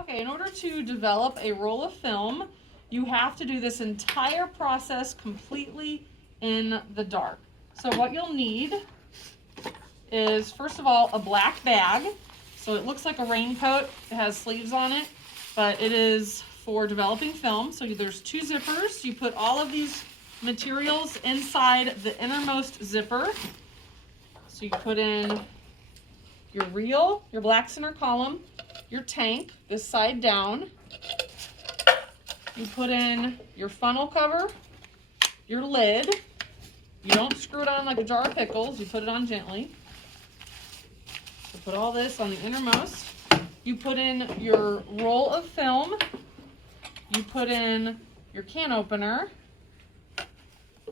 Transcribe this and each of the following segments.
Okay, in order to develop a roll of film, you have to do this entire process completely in the dark. So what you'll need is, first of all, a black bag. So it looks like a raincoat. It has sleeves on it, but it is for developing film. So there's 2 zippers. You put all of these materials inside the innermost zipper. So you put in your reel, your black center column, your tank, this side down. You put in your funnel cover, your lid. You don't screw it on like a jar of pickles, you put it on gently. So put all this on the innermost. You put in your roll of film. You put in your can opener.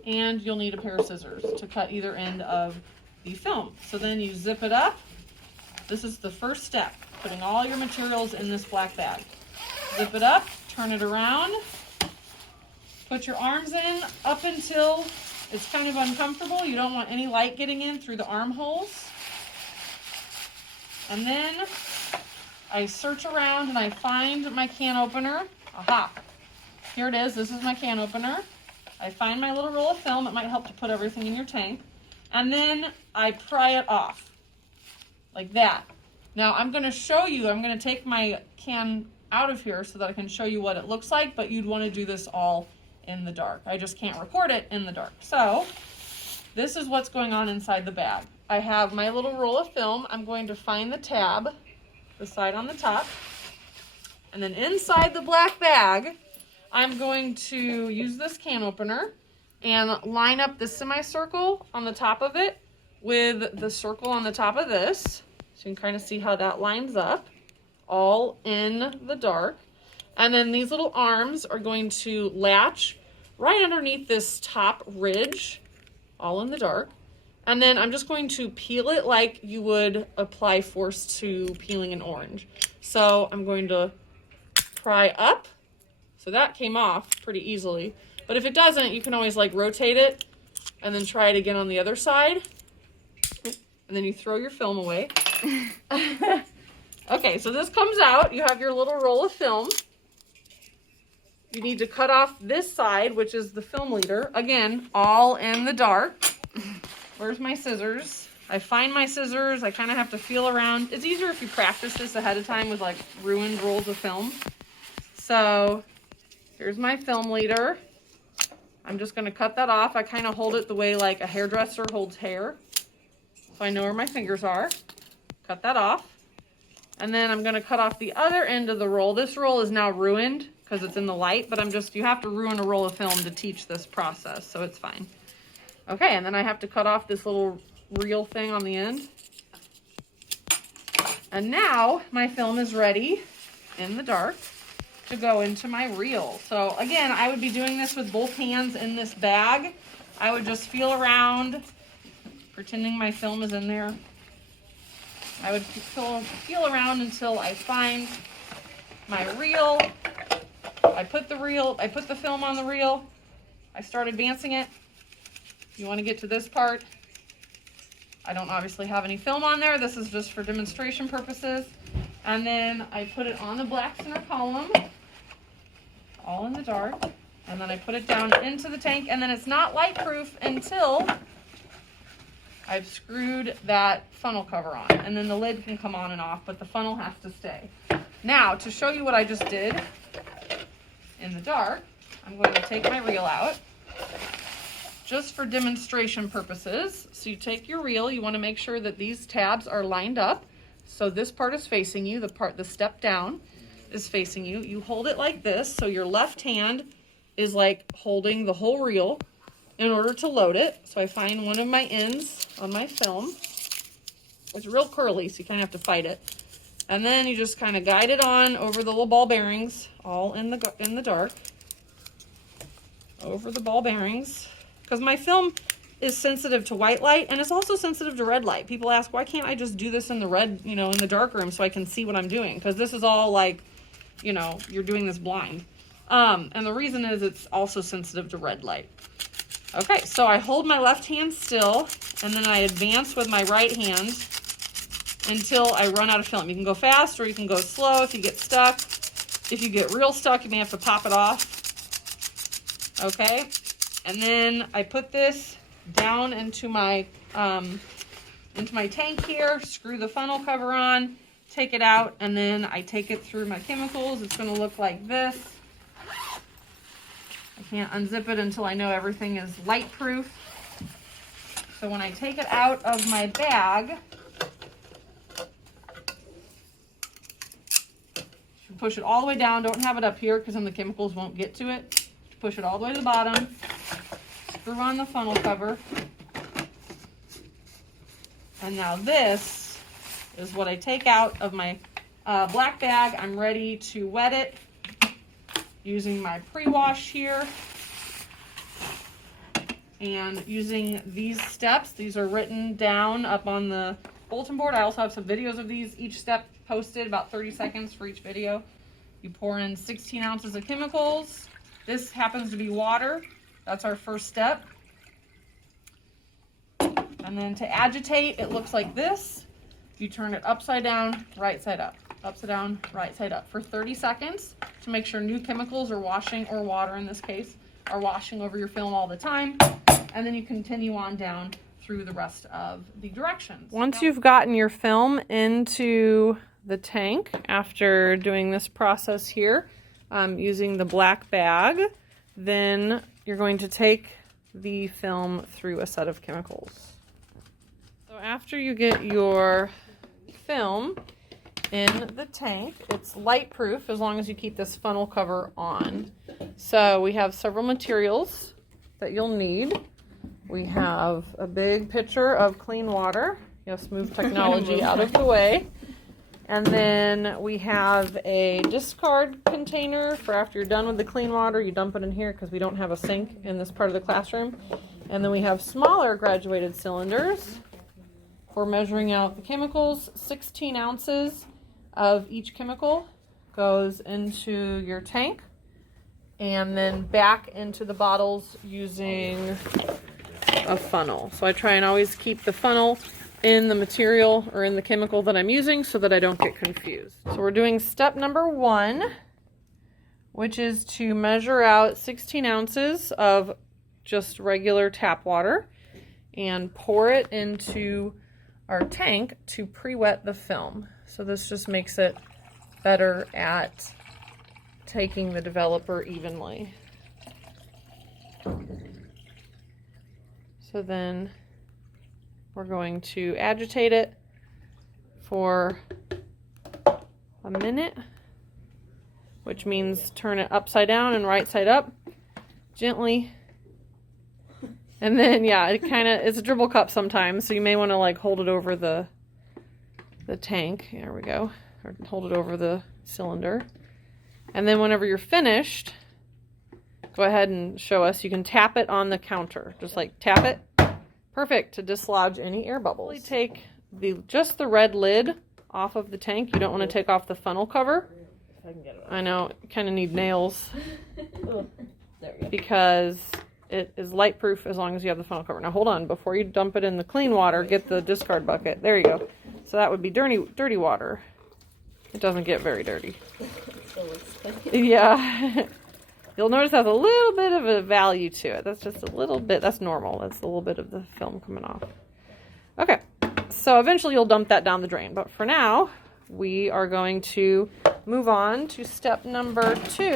And you'll need a pair of scissors to cut either end of the film. So then you zip it up. This is the first step, putting all your materials in this black bag. Zip it up, turn it around, put your arms in up until it's kind of uncomfortable. You don't want any light getting in through the armholes. And then I search around and I find my can opener. Aha, here it is. This is my can opener. I find my little roll of film. It might help to put everything in your tank. And then I pry it off. Like that. Now I'm going to show you, I'm going to take my can out of here so that I can show you what it looks like, but you'd want to do this all in the dark. I just can't record it in the dark. So this is what's going on inside the bag. I have my little roll of film. I'm going to find the tab, the side on the top, and then inside the black bag, I'm going to use this can opener and line up the semicircle on the top of it with the circle on the top of this. So you can kind of see how that lines up, all in the dark. And then these little arms are going to latch right underneath this top ridge, all in the dark. And then I'm just going to peel it like you would apply force to peeling an orange. So I'm going to pry up. So that came off pretty easily. But if it doesn't, you can always like rotate it and then try it again on the other side. And then you throw your film away. Okay, so this comes out. You have your little roll of film. You need to cut off this side, which is the film leader. Again, all in the dark. Where's my scissors? I find my scissors. I kind of have to feel around. It's easier if you practice this ahead of time with like ruined rolls of film. So here's my film leader. I'm just going to cut that off. I kind of hold it the way like a hairdresser holds hair. So I know where my fingers are. Cut that off. And then I'm going to cut off the other end of the roll. This roll is now ruined because it's in the light, but you have to ruin a roll of film to teach this process, so it's fine. Okay, and then I have to cut off this little reel thing on the end. And now my film is ready in the dark to go into my reel. So again, I would be doing this with both hands in this bag. I would just feel around, pretending my film is in there. I would feel around until I find my reel. I put the film on the reel. I start advancing it. You want to get to this part. I don't obviously have any film on there. This is just for demonstration purposes. And then I put it on the black center column, all in the dark. And then I put it down into the tank, and then it's not light proof until I've screwed that funnel cover on. And then the lid can come on and off, but the funnel has to stay. Now, to show you what I just did in the dark, I'm going to take my reel out, just for demonstration purposes. So you take your reel, you want to make sure that these tabs are lined up. So this part is facing you, the step down is facing you. You hold it like this, so your left hand is like holding the whole reel in order to load it. So I find one of my ends on my film. It's real curly, so you kind of have to fight it. And then you just kind of guide it on over the little ball bearings, all in the dark. Over the ball bearings. Because my film is sensitive to white light, and it's also sensitive to red light. People ask, why can't I just do this in the red, in the dark room so I can see what I'm doing? Because this is all like, you're doing this blind. And the reason is it's also sensitive to red light. Okay, so I hold my left hand still, and then I advance with my right hand until I run out of film. You can go fast or you can go slow if you get stuck. If you get real stuck, you may have to pop it off. Okay, and then I put this down into my tank here, screw the funnel cover on, take it out, and then I take it through my chemicals. It's going to look like this. I can't unzip it until I know everything is light proof. So when I take it out of my bag, push it all the way down. Don't have it up here because then the chemicals won't get to it. Push it all the way to the bottom. Screw on the funnel cover. And now this is what I take out of my black bag. I'm ready to wet it using my pre-wash here. And using these steps. These are written down up on the bulletin board. I also have some videos of these. Each step posted, about 30 seconds for each video. You pour in 16 ounces of chemicals. This happens to be water. That's our first step. And then to agitate, it looks like this. You turn it upside down, right side up. Upside down, right side up for 30 seconds to make sure new chemicals are washing, or water in this case, are washing over your film all the time. And then you continue on down through the rest of the directions. Once you've gotten your film into the tank after doing this process here, using the black bag, then you're going to take the film through a set of chemicals. So after you get your film in the tank, it's light proof as long as you keep this funnel cover on. So we have several materials that you'll need. We have a big pitcher of clean water. Yes, move technology out of the way. And then we have a discard container for after you're done with the clean water, you dump it in here because we don't have a sink in this part of the classroom. And then we have smaller graduated cylinders for measuring out the chemicals. 16 ounces of each chemical goes into your tank and then back into the bottles using a funnel. So I try and always keep the funnel in the material or in the chemical that I'm using so that I don't get confused. So we're doing step number 1, which is to measure out 16 ounces of just regular tap water and pour it into our tank to pre-wet the film. So this just makes it better at taking the developer evenly. So then we're going to agitate it for a minute, which means turn it upside down and right side up gently. And then, yeah, it's a dribble cup sometimes, so you may want to like hold it over the tank. There we go. Or hold it over the cylinder. And then whenever you're finished, go ahead and show us. You can tap it on the counter. Just like tap it. Perfect, to dislodge any air bubbles. Take just the red lid off of the tank. You don't want to take off the funnel cover. I know, you kind of need nails because it is light proof as long as you have the funnel cover. Now hold on, before you dump it in the clean water, get the discard bucket. There you go. So that would be dirty water. It doesn't get very dirty. Yeah. You'll notice it has a little bit of a value to it. That's just a little bit, that's normal. That's a little bit of the film coming off. Okay, so eventually you'll dump that down the drain. But for now, we are going to move on to step number 2,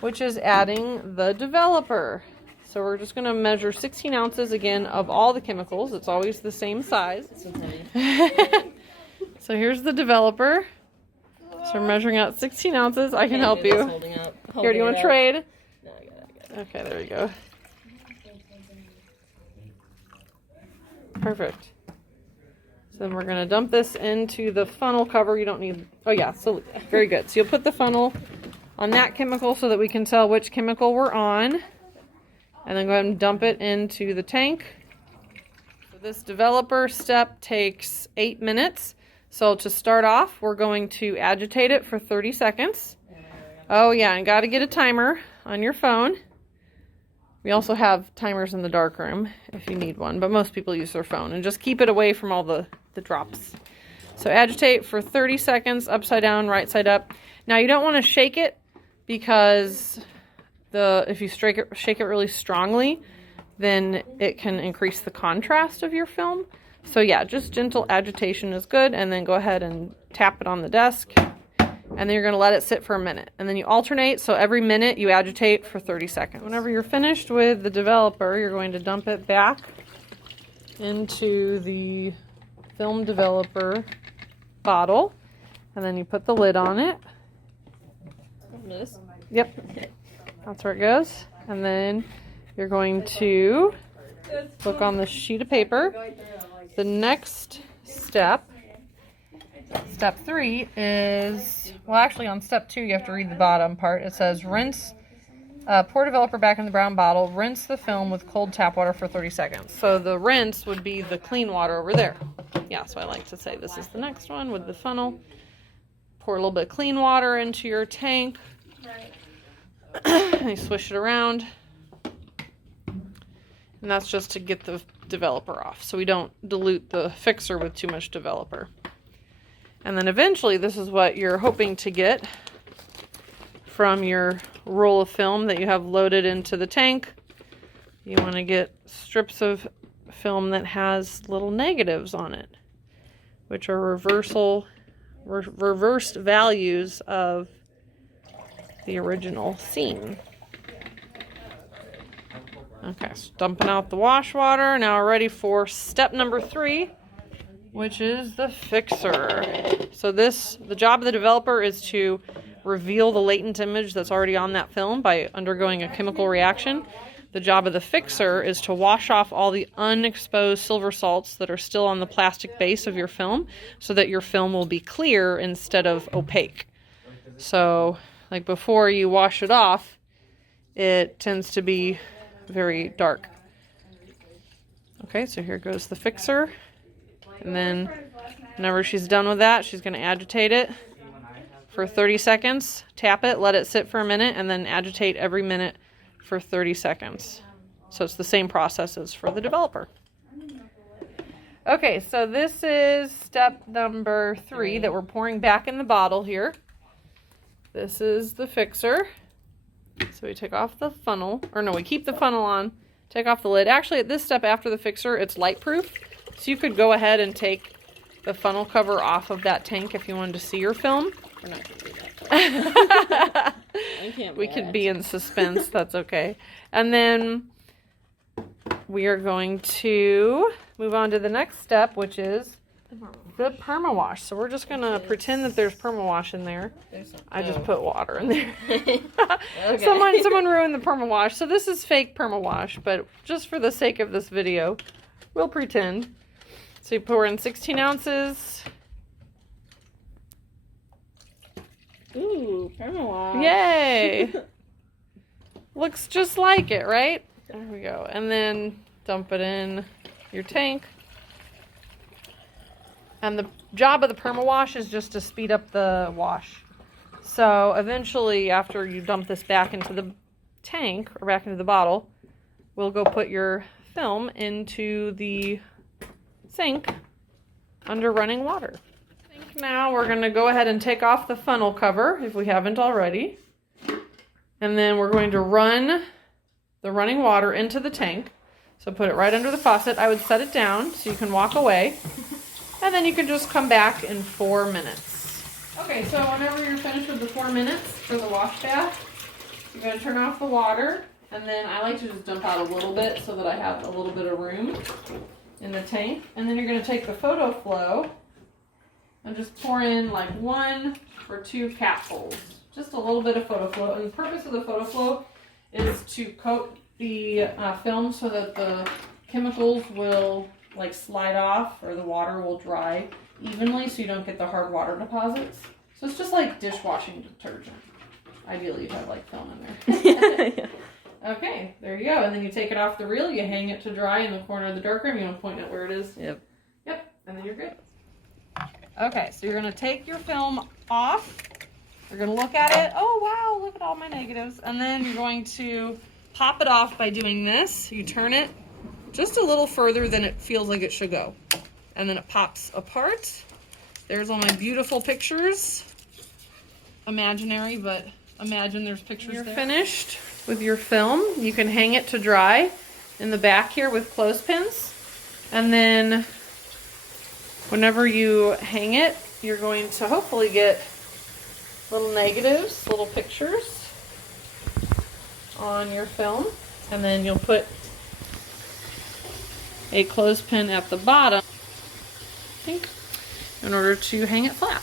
which is adding the developer. So we're just gonna measure 16 ounces again of all the chemicals. It's always the same size. So here's the developer. So we're measuring out 16 ounces. I can help you. Here, do you want to trade? No, I got it. Okay, there we go. Perfect. So then we're going to dump this into the funnel cover. You don't need, oh yeah, so very good. So you'll put the funnel on that chemical so that we can tell which chemical we're on. And then go ahead and dump it into the tank. So this developer step takes 8 minutes. So to start off, we're going to agitate it for 30 seconds. Oh yeah, and got to get a timer on your phone. We also have timers in the darkroom if you need one, but most people use their phone. And just keep it away from all the drops. So agitate for 30 seconds, upside down, right side up. Now you don't want to shake it because if you shake it really strongly, then it can increase the contrast of your film. So yeah, just gentle agitation is good, and then go ahead and tap it on the desk, and then you're going to let it sit for a minute. And then you alternate, so every minute you agitate for 30 seconds. Whenever you're finished with the developer, you're going to dump it back into the film developer bottle, and then you put the lid on it. Yep, that's where it goes. And then you're going to look on the sheet of paper. The next step, step 3 is, well, actually on step 2 you have to read the bottom part. It says rinse, pour developer back in the brown bottle, rinse the film with cold tap water for 30 seconds. So the rinse would be the clean water over there. Yeah, so I like to say this is the next one with the funnel. Pour a little bit of clean water into your tank. And you swish it around. And that's just to get the developer off, so we don't dilute the fixer with too much developer. And then eventually, this is what you're hoping to get from your roll of film that you have loaded into the tank. You want to get strips of film that has little negatives on it, which are reversed values of the original scene. Okay, so dumping out the wash water. Now we're ready for step number 3, which is the fixer. So the job of the developer is to reveal the latent image that's already on that film by undergoing a chemical reaction. The job of the fixer is to wash off all the unexposed silver salts that are still on the plastic base of your film, so that your film will be clear instead of opaque. So, like before you wash it off, it tends to be very dark. Okay, so here goes the fixer. And then whenever she's done with that, she's going to agitate it for 30 seconds, tap it, let it sit for a minute, and then agitate every minute for 30 seconds. So it's the same process as for the developer. Okay, so this is step number 3 that we're pouring back in the bottle here. This is the fixer. So we take off the funnel, or no, we keep the funnel on, take off the lid. Actually, at this step after the fixer, it's light proof. So you could go ahead and take the funnel cover off of that tank if you wanted to see your film. We're not going to do that. I can't We could be in suspense. That's okay. And then we are going to move on to the next step, which is the permawash. So we're just going to pretend that there's permawash in there. I just put water in there. Okay. Someone ruined the permawash. So this is fake permawash, but just for the sake of this video, we'll pretend. So you pour in 16 ounces. Ooh, permawash. Yay! Looks just like it, right? There we go. And then dump it in your tank. And the job of the permawash is just to speed up the wash. So eventually, after you dump this back into the tank, or back into the bottle, we'll go put your film into the sink under running water. Now we're going to go ahead and take off the funnel cover, if we haven't already. And then we're going to run the running water into the tank. So put it right under the faucet. I would set it down so you can walk away. And then you can just come back in 4 minutes. Okay, so whenever you're finished with the 4 minutes for the wash bath, you're going to turn off the water. And then I like to just dump out a little bit so that I have a little bit of room in the tank. And then you're going to take the photo flow and just pour in like 1 or 2 capfuls. Just a little bit of photo flow. And the purpose of the photo flow is to coat the film so that the chemicals will like slide off, or the water will dry evenly so you don't get the hard water deposits. So it's just like dishwashing detergent. Ideally you'd have like film in there. Yeah. Okay, there you go. And then you take it off the reel, you hang it to dry in the corner of the darkroom. You want to point out where it is? Yep. Yep, and then you're good. Okay, so you're going to take your film off. You're going to look at it. Oh, wow, look at all my negatives. And then you're going to pop it off by doing this. You turn it just a little further than it feels like it should go. And then it pops apart. There's all my beautiful pictures. Imaginary, but imagine there's pictures You're there. finished with your film. You can hang it to dry in the back here with clothespins. And then whenever you hang it, you're going to hopefully get little negatives, little pictures on your film. And then you'll put a clothespin at the bottom, I think, in order to hang it flat.